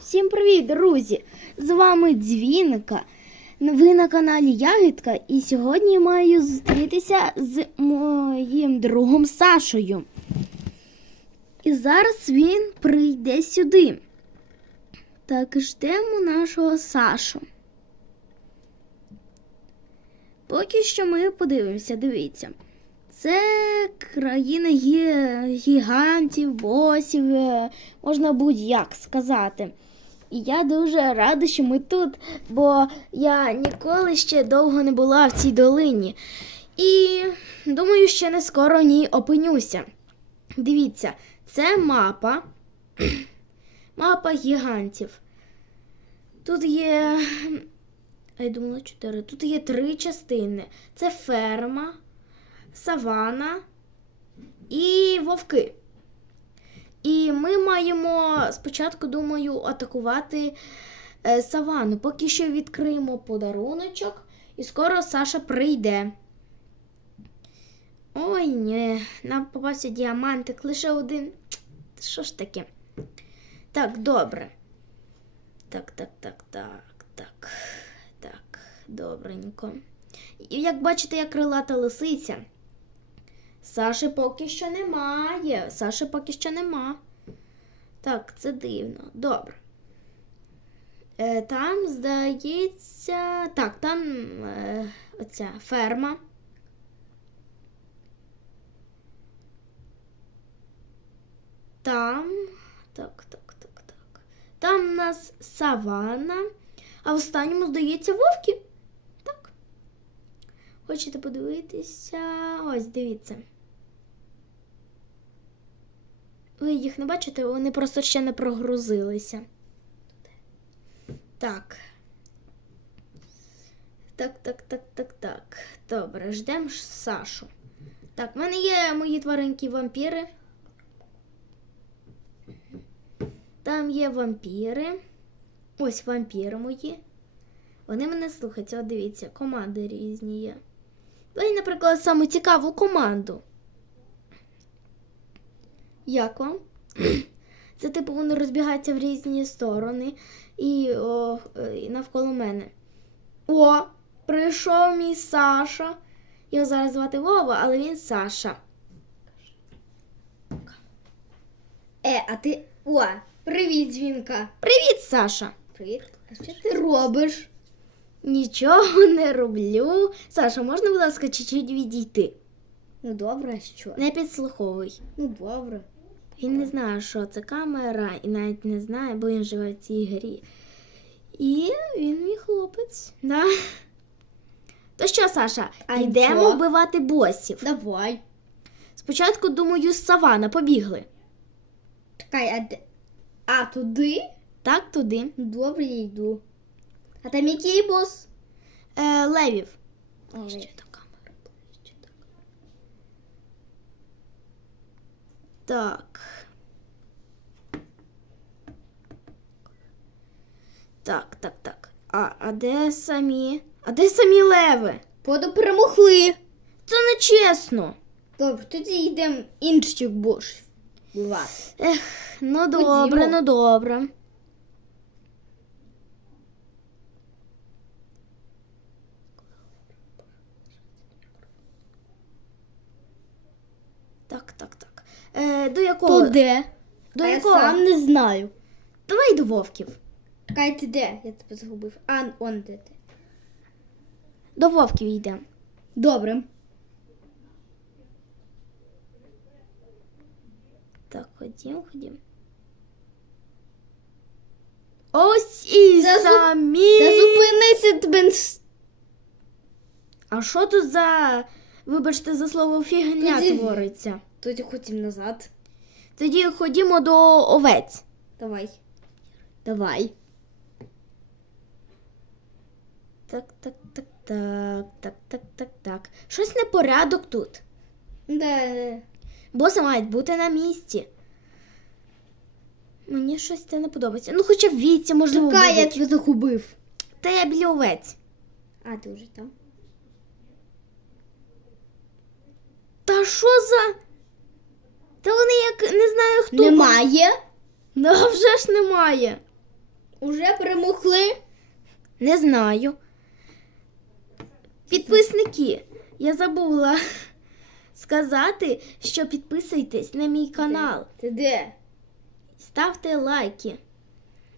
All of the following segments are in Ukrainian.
Всім привіт, друзі! З вами Дзвінка. Ви на каналі Ягідка, і сьогодні я маю зустрітися з моїм другом Сашою. І зараз він прийде сюди. Так, ждемо нашого Сашу. Поки що ми подивимося, дивіться. Це країна гі- гігантів, босів, е, можна будь-як сказати. І я дуже рада, що ми тут, бо я ніколи ще довго не була в цій долині. І думаю, ще не скоро в ній опинюся. Дивіться, це мапа. Мапа гігантів. Тут є. а Я думала, чотири. Тут є три частини: це ферма, савана і вовки. І ми маємо спочатку, думаю, атакувати е, савану. Поки що відкриємо подаруночок, і скоро Саша прийде. Ой, ні, нам попався діамантик лише один. Що ж таке? Так, добре. Так, так, так, так, так. Так, добренько. І як бачите, я крилата лисиця. Саші поки що немає. Саші поки що нема. Так, це дивно. Добре. Е, там, здається. Так, там е, оця ферма. Там. Так, так, так, так. Там у нас савана. А в останньому, здається, вовки. Хочете подивитися? Ось, дивіться. Ви їх не бачите, вони просто ще не прогрузилися. Так. Так, так, так, так, так. Добре, ждемо Сашу. Так, в мене є мої тваринки вампіри. Там є вампіри. Ось вампіри мої. Вони мене слухають. От дивіться, команди різні є. Давай, наприклад, саму цікаву команду. Як вам? Це типу вони розбігаються в різні сторони і, о, е, і навколо мене. О, прийшов мій Саша. Його зараз звати Вова, але він Саша. Е, а ти. О, привіт, дзвінка. Привіт, Саша. Привіт. А що ти робиш? Нічого не роблю. Саша, можна, будь ласка, чуть-чуть відійти? Ну добре, що? Не підслуховуй. Ну добре. Він не знає, що це камера, і навіть не знає, бо він живе в цій грі. І він мій хлопець. Да? То що, Саша, А йдемо що? вбивати босів. Давай. Спочатку, думаю, з савана побігли. Чекай, а де. А, туди? Так, туди. Ну добре, я йду. А там який бос? Е, левів. До камери ближче до камери. Так. Так, так, так. А, а де самі? А де самі леви? Поду перемогли. Це не чесно. Добре, тоді йдемо інших бошів. Ех, ну добре, ну добре. Так, так, так. Е, до якого? То де? До а якого? я сам не знаю. Давай до вовків. Чекай, ти де? Я тебе загубив. А, он де ти. До вовків йдемо. Добре. Так, ходім, ходім. Ось і Та самі. Та зупинися тебе. А що тут за, вибачте за слово, фігня Тоді- твориться? Тоді хотім назад. Тоді ходімо до овець. Давай. Давай. Так, так, так, так, так, так, так, так. Щось непорядок тут. Да. Боси мають бути на місці. Мені щось це не подобається. Ну, хоча б віці, можливо, Чекай, я тебе загубив. Та я біля овець. А, ти вже там. Та що за. Та вони як не знаю хто. Немає. Ну, а вже ж немає. Уже перемогли? Не знаю. Підписники, я забула сказати, що підписуйтесь на мій канал, Ти де? ставте лайки.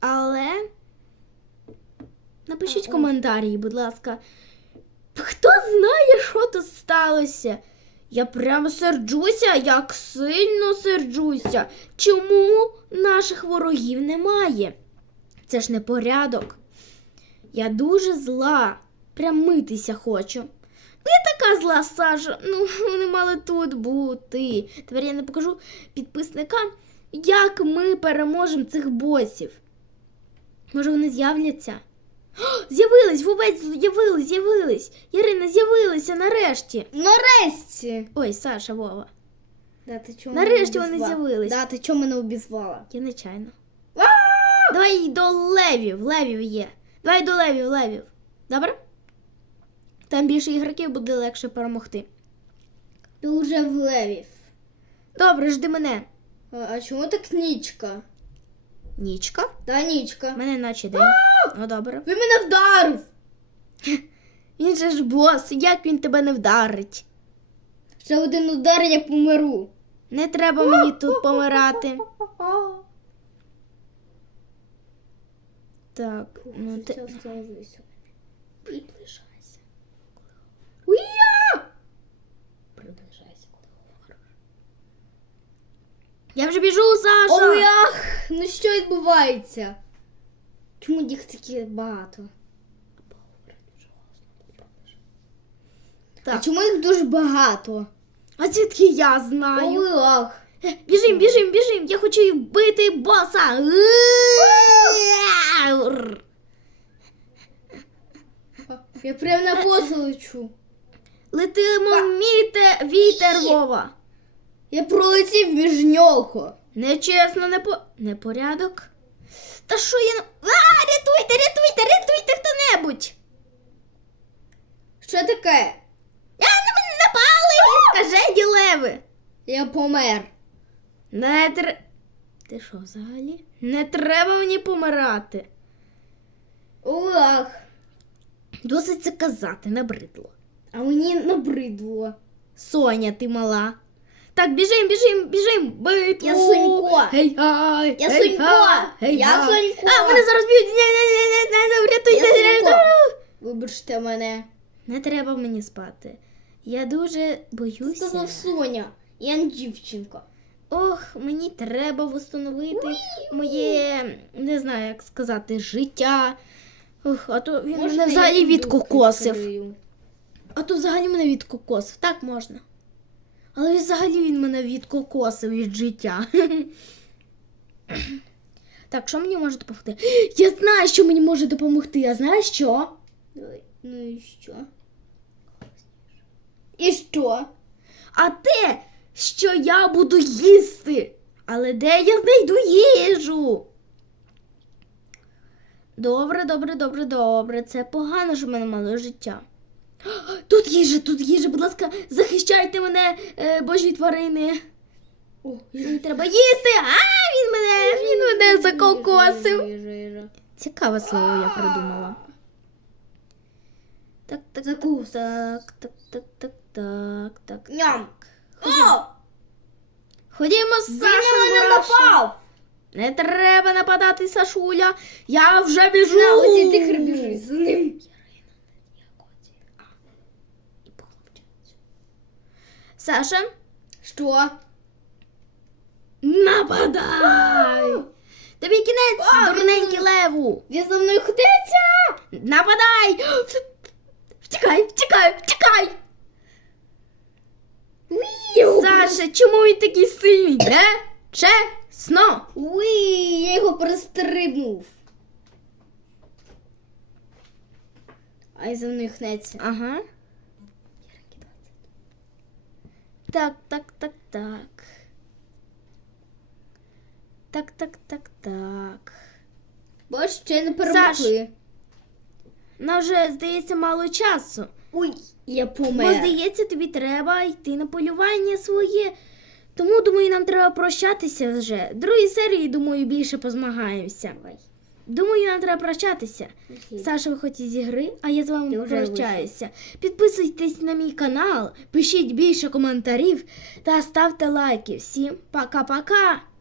Але напишіть коментарі, будь ласка. Хто знає, що тут сталося? Я прямо серджуся, як сильно серджуся. Чому наших ворогів немає? Це ж не порядок. Я дуже зла. Прям митися хочу. Ну, я така зла, Саша. Ну, вони мали тут бути. Тепер я не покажу підписникам, як ми переможемо цих босів. Може, вони з'являться? З'явились, вовець, з'явились, з'явились. Ярина, з'явилися нарешті. Нарешті. Ой, Саша, Вова. Да, ти чому Нарешті мене вони обізвала? з'явились. Да, ти чому мене обізвала? Я нечайно. Давай до левів, левів є. Давай до левів, левів. Добре? Там більше ігроків буде легше перемогти. Ти вже в левів. Добре, жди мене. А, а чому так нічка? Нічка. Та нічка. Мене наче день. Ну добре. Він мене вдарив. Він же ж бос, як він тебе не вдарить? Ще один удар, я помиру. Не треба мені тут помирати. Так, ну ти. Приближайся. Уя! Приближайся. Я вже біжу, Саша! Ох, ну що відбувається? Чому їх такі багато? А Так. чому їх дуже багато? А звідки я знаю? Ох. Біжим, біжим, біжим! Я хочу і вбити боса! Я прям на боса лечу. Летимо міте вітер, Вова! Я пролетів між нього. Нечесно, не по... Непорядок. Та що я... А, рятуйте, рятуйте, рятуйте хто-небудь! Що таке? Я на мене напали! Скажені леви! Я помер. Не тр... Ти що взагалі? Не треба мені помирати. Ох. Досить це казати, набридло. А мені набридло. Соня, ти мала. Так, біжим, біжим, біжим. Битву. Я Сонько. Гей, гай, Я гей, Сонько. гай, Я гай. Сонько. А, мене зараз б'ють. Ні, ні, ні, ні, ні, врятуйте, Я рятуйте. Сонько. Вибачте мене. Не треба мені спати. Я дуже боюся. Сказав Соня. Я не дівчинка. Ох, мені треба встановити моє, не знаю, як сказати, життя. Ох, а то він Можна мене я взагалі відкокосив. відкрию? А то взагалі мене відкокосив. Так можна. Але взагалі він мене відкокосив від життя. Так, що мені може допомогти? Я знаю, що мені може допомогти. А знаєш що? Ну і що? І що? А те, що я буду їсти. Але де я знайду їжу? Добре, добре, добре, добре. Це погано, що в мене мало життя. Тут їжа, тут їжа, будь ласка, захищайте мене, е, божі тварини. О, Мені треба їсти. А, він мене, він мене закокосив. Цікаве слово я придумала. Так, так, Закус. так, так, так, так, так, так. Ням. О! Ходімо з Сашою. мене напав! Не треба нападати, Сашуля. Я вже біжу. На, оці тихо біжи за ним. Саша, Що? нападай. Тобі кінець, А, дурненький він- леву. Він за мною ходиться! Нападай. Втікай, втікай, втікай. Саша, чому він такий сильний? Не? Чесно. Уй, я його перестрибнув. А й за мною хнеться. Ага. Так, так, так, так. Так, так, так, так. Бо ще не перемогли. Нам вже, здається, мало часу. Ой, я Бо, здається, тобі треба йти на полювання своє. Тому, думаю, нам треба прощатися вже. Другій серії, думаю, більше позмагаємося. Давай. Думаю, нам треба прощатися. Саша виходить зі гри, а я з вами Я вже прощаюся. Підписуйтесь на мій канал, пишіть більше коментарів та ставте лайки. Всім пока-пока!